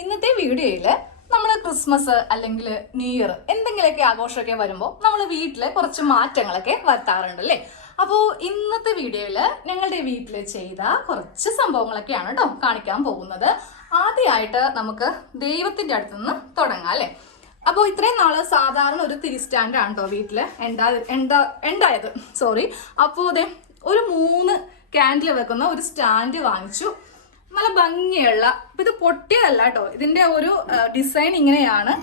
ഇന്നത്തെ വീഡിയോയിൽ നമ്മൾ ക്രിസ്മസ് അല്ലെങ്കിൽ ന്യൂ ഇയർ എന്തെങ്കിലുമൊക്കെ ആഘോഷമൊക്കെ വരുമ്പോൾ നമ്മൾ വീട്ടിൽ കുറച്ച് മാറ്റങ്ങളൊക്കെ വരുത്താറുണ്ട് അല്ലേ. അപ്പോൾ ഇന്നത്തെ വീഡിയോയിൽ ഞങ്ങളുടെ വീട്ടിൽ ചെയ്ത കുറച്ച് സംഭവങ്ങളൊക്കെയാണ് കേട്ടോ കാണിക്കാൻ പോകുന്നത്. ആദ്യമായിട്ട് നമുക്ക് ദൈവത്തിന്റെ അടുത്ത് നിന്ന് തുടങ്ങാം അല്ലേ. അപ്പോൾ ഇത്രയും നാള് സാധാരണ ഒരു തിരിസ്റ്റാൻഡാണ് കേട്ടോ വീട്ടില് ഉണ്ടായത്. അപ്പോൾ അതെ ഒരു 3 കാൻഡിൽ വെക്കുന്ന ഒരു സ്റ്റാൻഡ് വാങ്ങിച്ചു. നല്ല ഭംഗിയുള്ള, ഇത് പൊട്ടിയതല്ല കേട്ടോ, ഇതിന്റെ ഒരു ഡിസൈൻ ഇങ്ങനെയാണ്.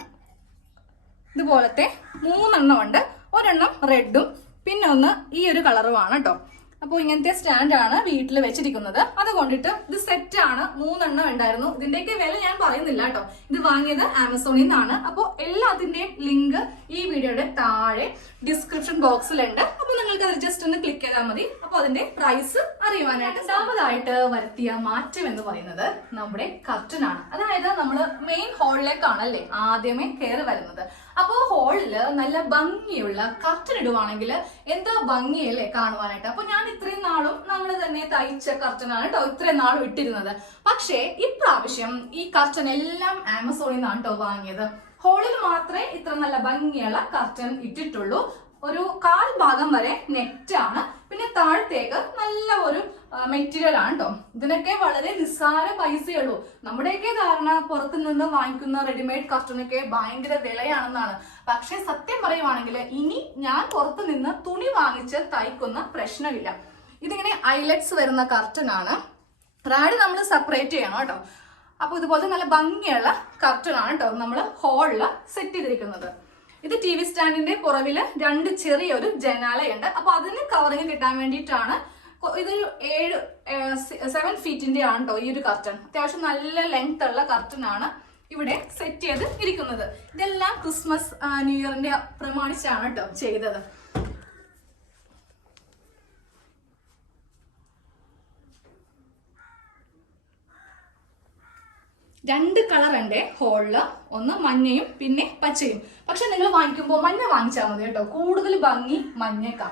ഇതുപോലത്തെ 3 എണ്ണം ഉണ്ട്. ഒരെണ്ണം റെഡും പിന്നെ ഒന്ന് ഈ ഒരു കളറുമാണ് കേട്ടോ. അപ്പോൾ ഇങ്ങനത്തെ സ്റ്റാൻഡാണ് വീട്ടിൽ വെച്ചിരിക്കുന്നത്. അതുകൊണ്ടിട്ട് ഇത് സെറ്റാണ്, 3 എണ്ണം ഉണ്ടായിരുന്നു. ഇതിന്റെയൊക്കെ വില ഞാൻ പറയുന്നില്ല കേട്ടോ, ഇത് വാങ്ങിയത് ആമസോണിൽ നിന്നാണ്. അപ്പോൾ എല്ലാത്തിന്റെയും ലിങ്ക് ഈ വീഡിയോയുടെ താഴെ ഡിസ്ക്രിപ്ഷൻ ബോക്സിലുണ്ട്. അപ്പോൾ നിങ്ങൾക്ക് അത് ജസ്റ്റ് ഒന്ന് ക്ലിക്ക് ചെയ്താൽ മതി. അപ്പോൾ അതിന്റെ പ്രൈസ് അറിയുവാനായിട്ട്. രണ്ടാമതായിട്ട് വരുത്തിയ മാറ്റം എന്ന് പറയുന്നത് നമ്മുടെ കർട്ടൻ ആണ്. അതായത് നമ്മൾ മെയിൻ ഹാളിലേക്കാണ് അല്ലേ ആദ്യമേ കയറി വരുന്നത്. അപ്പോൾ ഹാളില് നല്ല ഭംഗിയുള്ള കർട്ടൻ ഇടുവാണെങ്കിൽ എന്താ ഭംഗിയല്ലേ കാണുവാനായിട്ട്. അപ്പൊ ഞാൻ ഇത്രയും നാളും നമ്മൾ തന്നെ തയ്ച്ച കർട്ടനാണ് കേട്ടോ ഇത്രയും നാളും ഇട്ടിരുന്നത്. പക്ഷേ ഇപ്രാവശ്യം ഈ കർട്ടൻ എല്ലാം ആമസോണിൽ നിന്നാണ് കേട്ടോ വാങ്ങിയത്. ഹാളിൽ മാത്രമേ ഇത്ര നല്ല ഭംഗിയുള്ള കർട്ടൻ ഇട്ടിട്ടുള്ളൂ. ഒരു 1/4 ഭാഗം വരെ നെറ്റാണ്, പിന്നെ താഴത്തേക്ക് നല്ല ഒരു മെറ്റീരിയൽ ആണ് കേട്ടോ. ഇതിനൊക്കെ വളരെ നിസ്സാര പൈസയുള്ളൂ. നമ്മുടെയൊക്കെ ധാരണ പുറത്തു നിന്ന് വാങ്ങിക്കുന്ന റെഡിമെയ്ഡ് കർട്ടനൊക്കെ ഭയങ്കര വിലയാണെന്നാണ്. പക്ഷെ സത്യം പറയുവാണെങ്കിൽ ഇനി ഞാൻ പുറത്തു നിന്ന് തുണി വാങ്ങിച്ച് തയ്ക്കുന്ന പ്രശ്നമില്ല. ഇതിങ്ങനെ ഐലറ്റ്സ് വരുന്ന കർട്ടൻ ആണ്. റാഡ് നമ്മൾ സെപ്പറേറ്റ് ചെയ്യണം കേട്ടോ. അപ്പൊ ഇതുപോലത്തെ നല്ല ഭംഗിയുള്ള കർട്ടൻ ആണ് കേട്ടോ നമ്മൾ ഹാളില് സെറ്റ് ചെയ്തിരിക്കുന്നത്. ഇത് TV സ്റ്റാൻഡിന്റെ പുറവില് 2 ചെറിയൊരു ജനാലയുണ്ട്. അപ്പൊ അതിന് കവറിങ് കിട്ടാൻ വേണ്ടിയിട്ടാണ്. ഇതൊരു 7 ഫീറ്റിന്റെ ആണ് കേട്ടോ ഈ ഒരു കർട്ടൻ. അത്യാവശ്യം നല്ല ലെങ്ത് ഉള്ള കർട്ടൻ ആണ് ഇവിടെ സെറ്റ് ചെയ്ത് ഇരിക്കുന്നത്. ഇതെല്ലാം ക്രിസ്മസ് ന്യൂ ഇയറിന്റെ പ്രമാണിച്ചാണ് കേട്ടോ ചെയ്തത്. രണ്ട് കളർ ഉണ്ട് ഹോളില്, ഒന്ന് മഞ്ഞയും പിന്നെ പച്ചയും. പക്ഷെ നിങ്ങൾ വാങ്ങിക്കുമ്പോൾ മഞ്ഞ വാങ്ങിച്ചാൽ മതി കേട്ടോ, കൂടുതൽ ഭംഗി മഞ്ഞക്കാ.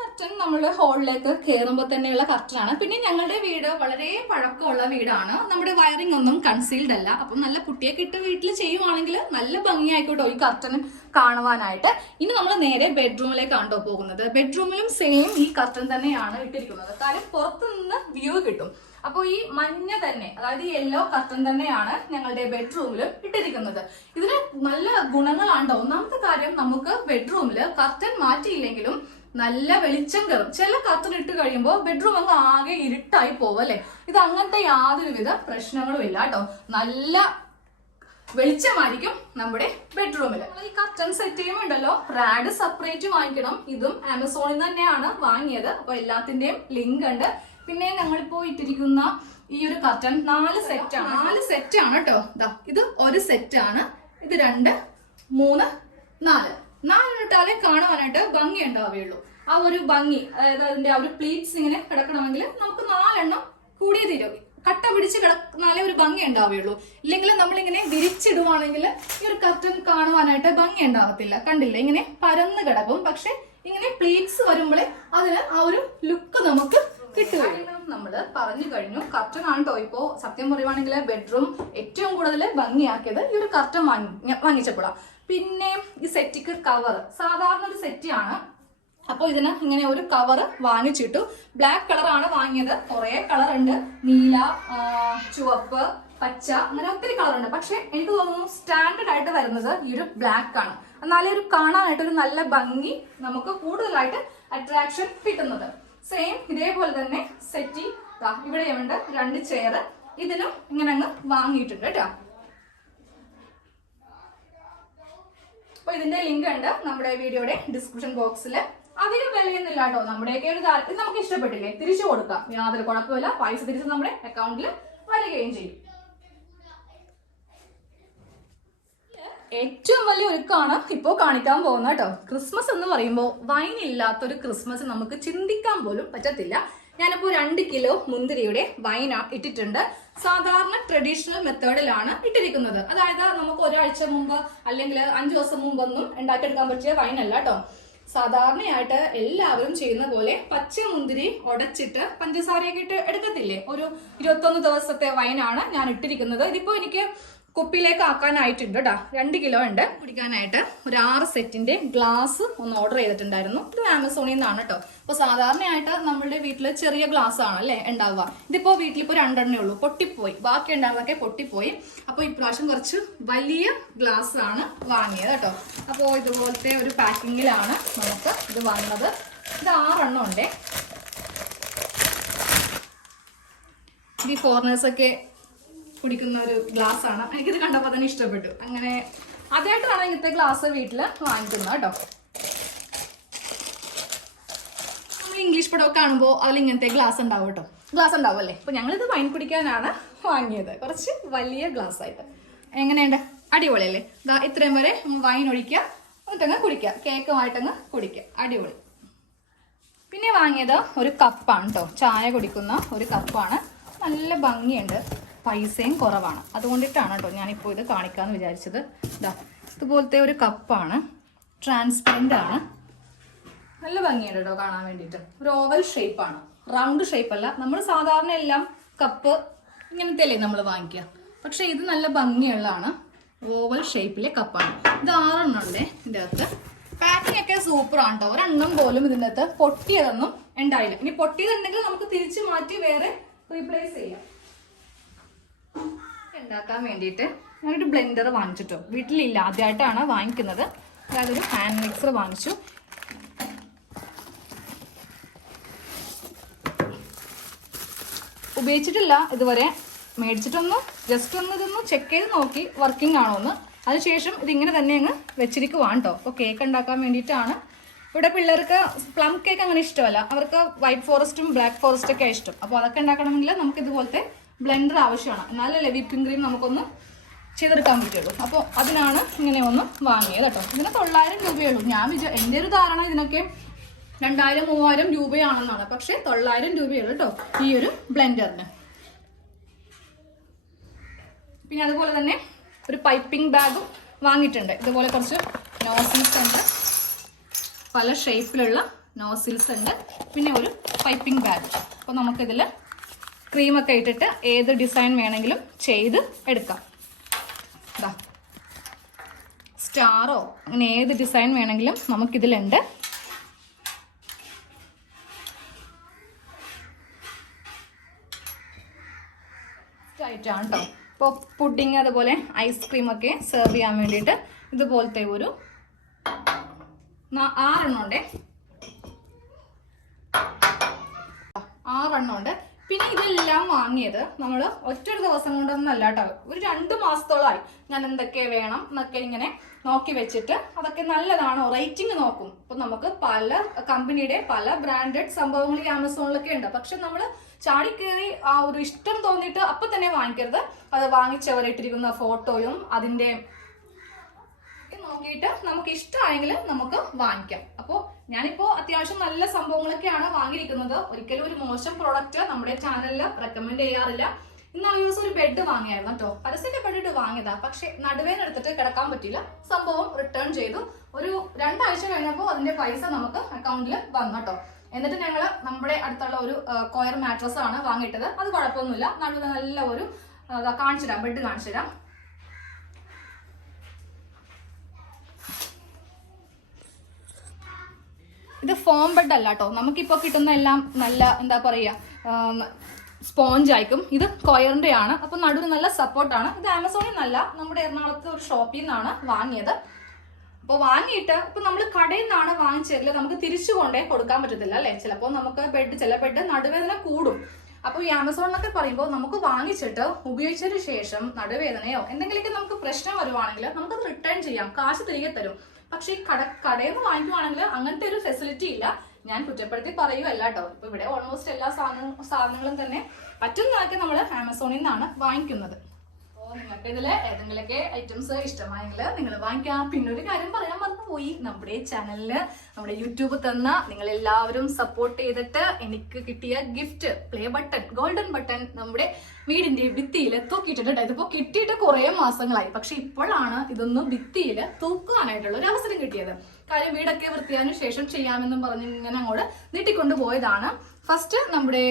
കർട്ടൻ നമ്മൾ ഹാളിലേക്ക് കയറുമ്പോൾ തന്നെയുള്ള കർട്ടനാണ്. പിന്നെ ഞങ്ങളുടെ വീട് വളരെ പഴക്കമുള്ള വീടാണ്. നമ്മുടെ വയറിംഗ് ഒന്നും കൺസീൽഡ് അല്ല. അപ്പം നല്ല കുട്ടിയൊക്കെ ഇട്ട് വീട്ടിൽ ചെയ്യുവാണെങ്കിൽ നല്ല ഭംഗിയായിക്കോട്ടോ ഈ കർട്ടൻ കാണുവാനായിട്ട്. ഇനി നമ്മൾ നേരെ ബെഡ്റൂമിലേക്കാണോ പോകുന്നത്. ബെഡ്റൂമിലും സെയിം ഈ കർട്ടൻ തന്നെയാണ് ഇട്ടിരിക്കുന്നത്. കാര്യം പുറത്തു നിന്ന് വ്യൂ കിട്ടും. അപ്പോൾ ഈ മഞ്ഞ തന്നെ, അതായത് യെല്ലോ കർട്ടൻ തന്നെയാണ് ഞങ്ങളുടെ ബെഡ്റൂമിലും ഇട്ടിരിക്കുന്നത്. ഇതിന് നല്ല ഗുണങ്ങളാണ്. ഒന്നാമത്തെ കാര്യം, നമുക്ക് ബെഡ്റൂമിൽ കർട്ടൻ മാറ്റിയില്ലെങ്കിലും നല്ല വെളിച്ചം കയറും. ചില കർട്ടൻ ഇട്ട് കഴിയുമ്പോൾ ബെഡ്റൂം അങ്ങ് ആകെ ഇരുട്ടായി പോവും അല്ലെ. ഇത് അങ്ങനത്തെ യാതൊരുവിധ പ്രശ്നങ്ങളും ഇല്ല കേട്ടോ. നല്ല വെളിച്ചമായിരിക്കും നമ്മുടെ ബെഡ്റൂമിൽ. ഈ കർട്ടൻ സെറ്റ് ചെയ്യുമ്പോണ്ടല്ലോ റാഡ് സെപ്പറേറ്റ് വാങ്ങിക്കണം. ഇതും ആമസോണിൽ തന്നെയാണ് വാങ്ങിയത്. അപ്പൊ എല്ലാത്തിന്റെയും ലിങ്ക് ഉണ്ട്. പിന്നെ ഞങ്ങളിപ്പോ ഇട്ടിരിക്കുന്ന ഈ ഒരു കർട്ടൻ 4 സെറ്റാണ് കേട്ടോ. ഇത് ഒരു സെറ്റാണ്. ഇത് 2, 3, 4 ഇട്ടാലേ കാണുവാനായിട്ട് ഭംഗി ഉണ്ടാവുകയുള്ളൂ. ആ ഒരു ഭംഗി, അതായത് അതിന്റെ ആ ഒരു പ്ലീറ്റ്സ് ഇങ്ങനെ കിടക്കണമെങ്കിൽ നമുക്ക് 4 എണ്ണം കൂടിയേ തീരും. കട്ട പിടിച്ച് കിടന്നാലേ ഒരു ഭംഗി ഉണ്ടാവുകയുള്ളൂ. ഇല്ലെങ്കിൽ നമ്മളിങ്ങനെ വിരിച്ചിടുവാണെങ്കിൽ ഈ ഒരു കർട്ടൻ കാണുവാനായിട്ട് ഭംഗി ഉണ്ടാവത്തില്ല. കണ്ടില്ല, ഇങ്ങനെ പരന്ന് കിടക്കും. പക്ഷെ ഇങ്ങനെ പ്ലീറ്റ്സ് വരുമ്പോഴേ അതിന് ആ ഒരു ലുക്ക് നമുക്ക് കിട്ടുകയും. നമ്മൾ പറഞ്ഞു കഴിഞ്ഞു. കർട്ടൻ ആണ് കേട്ടോ ഇപ്പോ സത്യം പറയുവാണെങ്കിൽ ബെഡ്റൂം ഏറ്റവും കൂടുതൽ ഭംഗിയാക്കിയത് ഈ ഒരു കർട്ടൻ വാങ്ങിച്ചപ്പോഴാണ്. പിന്നെ ഈ സെറ്റിക്ക് കവർ സാധാരണ ഒരു സെറ്റിയാണ്. അപ്പൊ ഇതിന് ഇങ്ങനെ ഒരു കവർ വാങ്ങിച്ചിട്ടു. ബ്ലാക്ക് കളറാണ് വാങ്ങിയത്. കുറെ കളർ ഉണ്ട്, നീല, ചുവപ്പ്, പച്ച, അങ്ങനെ ഒത്തിരി കളർ ഉണ്ട്. പക്ഷെ എനിക്ക് തോന്നുന്നു സ്റ്റാൻഡേർഡ് ആയിട്ട് വരുന്നത് ഈ ഒരു ബ്ലാക്ക് ആണ്. എന്നാലേ ഒരു കാണാനായിട്ട് ഒരു നല്ല ഭംഗി, നമുക്ക് കൂടുതലായിട്ട് അട്രാക്ഷൻ കിട്ടുന്നത്. സെയിം ഇതേപോലെ തന്നെ സെറ്റി ഇവിടെയുണ്ട് 2 ചെയർ. ഇതിനും ഇങ്ങനെ അങ്ങ് വാങ്ങിയിട്ടുണ്ട് കേട്ടോ. അപ്പൊ ഇതിന്റെ ലിങ്ക് ഉണ്ട് നമ്മുടെ വീഡിയോയുടെ ഡിസ്ക്രിപ്ഷൻ ബോക്സിൽ. അധികം വിലയൊന്നുമില്ല കേട്ടോ. നമ്മുടെയൊക്കെ ഒരു ഇത് നമുക്ക് ഇഷ്ടപ്പെട്ടില്ലേ, തിരിച്ചു കൊടുക്കാം, യാതൊരു കുഴപ്പമില്ല. പൈസ തിരിച്ച് നമ്മുടെ അക്കൗണ്ടിൽ വരികയും ചെയ്യും. ഏറ്റവും വലിയ ഒരുക്കമാണ് ഇപ്പോൾ കാണിക്കാൻ പോകുന്നത് കേട്ടോ. ക്രിസ്മസ് എന്ന് പറയുമ്പോൾ വൈൻ ഇല്ലാത്തൊരു ക്രിസ്മസ് നമുക്ക് ചിന്തിക്കാൻ പോലും പറ്റത്തില്ല. ഞാനിപ്പോൾ 2 കിലോ മുന്തിരിയുടെ വൈൻ ഇട്ടിട്ടുണ്ട്. സാധാരണ ട്രഡീഷണൽ മെത്തേഡിലാണ് ഇട്ടിരിക്കുന്നത്. അതായത് നമുക്ക് ഒരാഴ്ച മുമ്പ് അല്ലെങ്കിൽ 5 ദിവസം മുമ്പൊന്നും ഉണ്ടാക്കിയെടുക്കാൻ പറ്റിയ വൈനല്ല കേട്ടോ. സാധാരണയായിട്ട് എല്ലാവരും ചെയ്യുന്ന പോലെ പച്ചമുന്തിരി ഉടച്ചിട്ട് പഞ്ചസാരയൊക്കെ ഇട്ട് എടുക്കത്തില്ലേ? ഒരു 21 ദിവസത്തെ വൈനാണ് ഞാൻ ഇട്ടിരിക്കുന്നത്. ഇതിപ്പോ എനിക്ക് കുപ്പിയിലേക്ക് ആക്കാനായിട്ടുണ്ട് കേട്ടോ. 2 കിലോ ഉണ്ട്. കുടിക്കാനായിട്ട് ഒരു 6 സെറ്റിന്റെ ഗ്ലാസ് ഒന്ന് ഓർഡർ ചെയ്തിട്ടുണ്ടായിരുന്നു. ഇത് ആമസോണിൽ നിന്നാണ് കേട്ടോ. അപ്പൊ സാധാരണയായിട്ട് നമ്മളുടെ വീട്ടില് ചെറിയ ഗ്ലാസ് ആണല്ലേ ഉണ്ടാവുക. ഇതിപ്പോ വീട്ടിലിപ്പോ 2 എണ്ണേ ഉള്ളൂ, പൊട്ടിപ്പോയി. ബാക്കി ഉണ്ടാവുന്നതൊക്കെ പൊട്ടിപ്പോയി. അപ്പൊ ഇപ്രാവശ്യം കുറച്ച് വലിയ ഗ്ലാസ് ആണ് വാങ്ങിയത് കേട്ടോ. അപ്പോൾ ഇതുപോലത്തെ ഒരു പാക്കിങ്ങിലാണ് നമുക്ക് ഇത് വന്നത്. ഇത് 6 എണ്ണം ഉണ്ടേ. ഈ ഫോറിനേഴ്സൊക്കെ കുടിക്കുന്ന ഒരു ഗ്ലാസ് ആണ്. എനിക്കിത് കണ്ടപ്പോൾ തന്നെ ഇഷ്ടപ്പെട്ടു. അങ്ങനെ ആദ്യമായിട്ടാണ് ഇങ്ങനത്തെ ഗ്ലാസ് വീട്ടിൽ വാങ്ങിക്കുന്നത് കേട്ടോ. നമ്മൾ ഇംഗ്ലീഷ് പടമൊക്കെ കാണുമ്പോൾ അതിൽ ഇങ്ങനത്തെ ഗ്ലാസ് ഉണ്ടാവും കേട്ടോ. ഗ്ലാസ് ഉണ്ടാവും അല്ലേ? അപ്പോൾ ഞങ്ങളിത് വൈൻ കുടിക്കാനാണ് വാങ്ങിയത്. കുറച്ച് വലിയ ഗ്ലാസ് ആയിട്ട്. എങ്ങനെയുണ്ട്? അടിപൊളിയല്ലേ? ഇത്രയും വരെ വൈൻ ഒഴിക്കുക, എന്നിട്ടങ്ങ് കുടിക്കുക, കേക്കുമായിട്ടങ്ങ് കുടിക്കുക. അടിപൊളി. പിന്നെ വാങ്ങിയത് ഒരു കപ്പാണ് കേട്ടോ. ചായ കുടിക്കുന്ന ഒരു കപ്പാണ്. നല്ല ഭംഗിയുണ്ട്, പൈസയും കുറവാണ്. അതുകൊണ്ടിട്ടാണ് കേട്ടോ ഞാനിപ്പോൾ ഇത് കാണിക്കാമെന്ന് വിചാരിച്ചത്. ഇതുപോലത്തെ ഒരു കപ്പാണ്, ട്രാൻസ്പെറൻ്റ് ആണ്. നല്ല ഭംഗിയുണ്ട് കേട്ടോ കാണാൻ വേണ്ടിയിട്ട്. ഒരു ഓവൽ ഷേപ്പാണ്, റൗണ്ട് ഷേപ്പ് അല്ല. നമ്മൾ സാധാരണ എല്ലാം കപ്പ് ഇങ്ങനത്തെ അല്ലേ നമ്മൾ വാങ്ങിക്കുക. പക്ഷെ ഇത് നല്ല ഭംഗിയുള്ളതാണ്, ഓവൽ ഷേപ്പിലെ കപ്പാണ്. ഇത് 6 എണ്ണം ഉണ്ട് ഇതിൻ്റെ അകത്ത്. പാക്കിംഗ് ഒക്കെ സൂപ്പറാണ് കേട്ടോ. ഒരെണ്ണം പോലും ഇതിൻ്റെ അകത്ത് പൊട്ടിയതൊന്നും ഉണ്ടായില്ല. ഇനി പൊട്ടിയതുണ്ടെങ്കിൽ നമുക്ക് തിരിച്ചു മാറ്റി വേറെ റീപ്ലേസ് ചെയ്യാം. ഉണ്ടാക്കാൻ വേണ്ടിയിട്ട് ഞാനൊരു ബ്ലെൻഡർ വാങ്ങിച്ചിട്ടോ. വീട്ടിലില്ല, ആദ്യമായിട്ടാണ് വാങ്ങിക്കുന്നത്. അതൊരു ഹാൻഡ് മിക്സർ വാങ്ങിച്ചു. ഉപയോഗിച്ചിട്ടില്ല ഇതുവരെ. മേടിച്ചിട്ടൊന്ന് ജസ്റ്റ് ഒന്ന് ഇതൊന്ന് ചെക്ക് ചെയ്ത് നോക്കി വർക്കിംഗ് ആണോ എന്ന്. അതിനുശേഷം ഇതിങ്ങനെ തന്നെ അങ്ങ് വെച്ചിരിക്കുവാണ് കേട്ടോ. അപ്പോൾ കേക്ക് ഉണ്ടാക്കാൻ വേണ്ടിയിട്ടാണ്. ഇവിടെ പിള്ളേർക്ക് പ്ലം കേക്ക് അങ്ങനെ ഇഷ്ടമല്ല. അവർക്ക് വൈറ്റ് ഫോറസ്റ്റും ബ്ലാക്ക് ഫോറസ്റ്റും ഒക്കെ ഇഷ്ടം. അപ്പോൾ അതൊക്കെ ഉണ്ടാക്കണമെങ്കിൽ നമുക്ക് ഇതുപോലത്തെ ബ്ലെൻഡർ ആവശ്യമാണ്. എന്നാലല്ലേ വിപ്പിംഗ് ക്രീം നമുക്കൊന്ന് ചെയ്തെടുക്കാൻ പറ്റുള്ളൂ. അപ്പോൾ അതിനാണ് ഇങ്ങനെ ഒന്ന് വാങ്ങിയത് കേട്ടോ. ഇതിന് 900 രൂപയുള്ളൂ. എൻ്റെ ഒരു ധാരണ ഇതിനൊക്കെ 2000 3000 രൂപയാണെന്നാണ്. പക്ഷേ 900 രൂപയുള്ളൂ കേട്ടോ ഈ ഒരു ബ്ലെൻഡറിന്. പിന്നെ അതുപോലെ തന്നെ ഒരു പൈപ്പിംഗ് ബാഗും വാങ്ങിയിട്ടുണ്ട്. ഇതുപോലെ കുറച്ച് നോസിൽസ് ഉണ്ട്, പല ഷേപ്പിലുള്ള നോസിൽസ് ഉണ്ട്. പിന്നെ ഒരു പൈപ്പിംഗ് ബാഗ്. അപ്പോൾ നമുക്കിതിൽ ക്രീമൊക്കെ ഇട്ടിട്ട് ഏത് ഡിസൈൻ വേണമെങ്കിലും ചെയ്ത് എടുക്കാം. സ്റ്റാറോ അങ്ങനെ ഏത് ഡിസൈൻ വേണമെങ്കിലും നമുക്കിതിലുണ്ട്. ആയിട്ടാണ് കേട്ടോ. ഇപ്പോൾ പുഡിങ് അതുപോലെ ഐസ്ക്രീമൊക്കെ സെർവ് ചെയ്യാൻ വേണ്ടിയിട്ട് ഇതുപോലത്തെ ഒരു 6 എണ്ണം ഉണ്ട്. 6 എണ്ണം ഉണ്ട്. പിന്നെ ഇതെല്ലാം വാങ്ങിയത് നമ്മൾ ഒറ്റൊരു ദിവസം കൊണ്ടൊന്നല്ല കേട്ടോ. ഒരു 2 മാസത്തോളമായി ഞാൻ എന്തൊക്കെ വേണം എന്നൊക്കെ ഇങ്ങനെ നോക്കി വെച്ചിട്ട് അതൊക്കെ നല്ലതാണോ റേറ്റിംഗ് നോക്കും. ഇപ്പൊ നമുക്ക് പല കമ്പനിയുടെ പല ബ്രാൻഡഡ് സംഭവങ്ങൾ ഈ ആമസോണിലൊക്കെ ഉണ്ട്. പക്ഷെ നമ്മൾ ചാടിക്കേറി ആ ഒരു ഇഷ്ടം തോന്നിയിട്ട് അപ്പൊ തന്നെ വാങ്ങിക്കരുത്. അത് വാങ്ങിച്ചവരിട്ടിരിക്കുന്ന ഫോട്ടോയും അതിന്റെ നോക്കിയിട്ട് നമുക്ക് ഇഷ്ടമായെങ്കിൽ നമുക്ക് വാങ്ങിക്കാം. അപ്പോൾ ഞാനിപ്പോ അത്യാവശ്യം നല്ല സംഭവങ്ങളൊക്കെയാണ് വാങ്ങിയിരിക്കുന്നത്. ഒരിക്കലും ഒരു മോശം പ്രോഡക്റ്റ് നമ്മുടെ ചാനലിൽ റെക്കമെൻഡ് ചെയ്യാറില്ല. ഇന്നാളെ ദിവസം ഒരു ബെഡ് വാങ്ങിയായിരുന്നു കേട്ടോ. പരസ്യമൊക്കെ പെട്ടിട്ട് വാങ്ങിയതാ. പക്ഷെ നടുവേന്ന് എടുത്തിട്ട് കിടക്കാൻ പറ്റില്ല. സംഭവം റിട്ടേൺ ചെയ്തു. ഒരു 2 ആഴ്ച കഴിഞ്ഞപ്പോൾ അതിന്റെ പൈസ നമുക്ക് അക്കൗണ്ടിൽ വന്നു കേട്ടോ. എന്നിട്ട് ഞങ്ങൾ നമ്മുടെ അടുത്തുള്ള ഒരു കോയർ മാട്രസ് ആണ് വാങ്ങിയിട്ടത്. അത് കുഴപ്പമൊന്നുമില്ല. നടുവ് നല്ല ഒരു കാണിച്ചുതരാം, ബെഡ് കാണിച്ചുതരാം. ഇത് ഫോം ബെഡ് അല്ല കേട്ടോ. നമുക്കിപ്പോൾ കിട്ടുന്ന എല്ലാം നല്ല എന്താ പറയുക സ്പോഞ്ച് ആയിരിക്കും. ഇത് കൊയറിന്റെ ആണ്. അപ്പൊ നടുവിന് നല്ല സപ്പോർട്ടാണ്. ഇത് ആമസോണിൽ നിന്നല്ല, നമ്മുടെ എറണാകുളത്ത് ഒരു ഷോപ്പിൽ നിന്നാണ് വാങ്ങിയത്. അപ്പോൾ വാങ്ങിയിട്ട് ഇപ്പൊ നമ്മൾ കടയിൽ നിന്നാണ് വാങ്ങിച്ചതിൽ നമുക്ക് തിരിച്ചു കൊണ്ടേ കൊടുക്കാൻ പറ്റത്തില്ല അല്ലെ. ചിലപ്പോൾ നമുക്ക് ചില ബെഡ് നടുവേദന കൂടും. അപ്പോൾ ഈ ആമസോൺ എന്നൊക്കെ പറയുമ്പോൾ നമുക്ക് വാങ്ങിച്ചിട്ട് ഉപയോഗിച്ചതിന് ശേഷം നടുവേദനയോ എന്തെങ്കിലുമൊക്കെ നമുക്ക് പ്രശ്നം വരുവാണെങ്കിൽ നമുക്കത് റിട്ടേൺ ചെയ്യാം, കാശ് തിരികെ തരും. പക്ഷെ ഈ കടയിൽ നിന്ന് വാങ്ങിക്കുവാണെങ്കിൽ അങ്ങനത്തെ ഒരു ഫെസിലിറ്റി ഇല്ല. ഞാൻ കുറ്റപ്പെടുത്തി പറയുകയല്ല കേട്ടോ. ഇപ്പൊ ഇവിടെ ഓൾമോസ്റ്റ് എല്ലാ സാധനങ്ങളും തന്നെ പറ്റുന്നതൊക്കെ നമ്മൾ ആമസോണിൽ നിന്നാണ് വാങ്ങിക്കുന്നത്. നിങ്ങൾക്ക് ഇതില് ഏതെങ്കിലുമൊക്കെ ഐറ്റംസ് ഇഷ്ടമായെങ്കിൽ നിങ്ങൾ വാങ്ങിക്കാം. പിന്നെ ഒരു കാര്യം പറയാൻ മറന്നുപോയി, നമ്മുടെ ചാനലില് നമ്മുടെ യൂട്യൂബ് തന്ന നിങ്ങൾ എല്ലാവരും സപ്പോർട്ട് ചെയ്തിട്ട് എനിക്ക് കിട്ടിയ gift play button, golden button നമ്മുടെ വീടിന്റെ ഭിത്തിയിൽ തൂക്കിയിട്ടുണ്ട്. ഇതിപ്പോ കിട്ടിയിട്ട് കുറെ മാസങ്ങളായി, പക്ഷെ ഇപ്പോഴാണ് ഇതൊന്ന് ഭിത്തിയിൽ തൂക്കാനായിട്ടുള്ള ഒരു അവസരം കിട്ടിയത്. കാര്യം വീടൊക്കെ വൃത്തിയായതിനു ശേഷം ചെയ്യാമെന്നും പറഞ്ഞ് ഇങ്ങനെ അങ്ങോട്ട് നീട്ടിക്കൊണ്ടു പോയതാണ്. ഫസ്റ്റ് നമ്മുടെ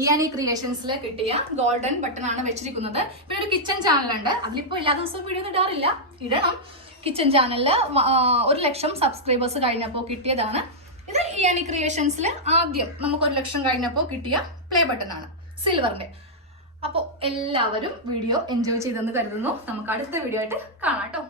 ഇയാനി ക്രിയേഷൻസിൽ കിട്ടിയ ഗോൾഡൻ ബട്ടൺ ആണ് വെച്ചിരിക്കുന്നത്. പിന്നെ ഒരു കിച്ചൺ ചാനലുണ്ട്, അതിലിപ്പോ എല്ലാ ദിവസവും വീഡിയോ ഇടാറില്ല, ഇടണം. കിച്ചൺ ചാനലില് 1,00,000 സബ്സ്ക്രൈബേഴ്സ് കഴിഞ്ഞപ്പോൾ കിട്ടിയതാണ്. ഇത് ഇയാനി ക്രിയേഷൻസിൽ ആദ്യം നമുക്ക് 1,00,000 കഴിഞ്ഞപ്പോൾ കിട്ടിയ പ്ലേ ബട്ടൺ ആണ്, സിൽവറിന്റെ. അപ്പോൾ എല്ലാവരും വീഡിയോ എൻജോയ് ചെയ്തെന്ന് കരുതുന്നു. നമുക്ക് അടുത്ത വീഡിയോ ആയിട്ട് കാണാം കേട്ടോ.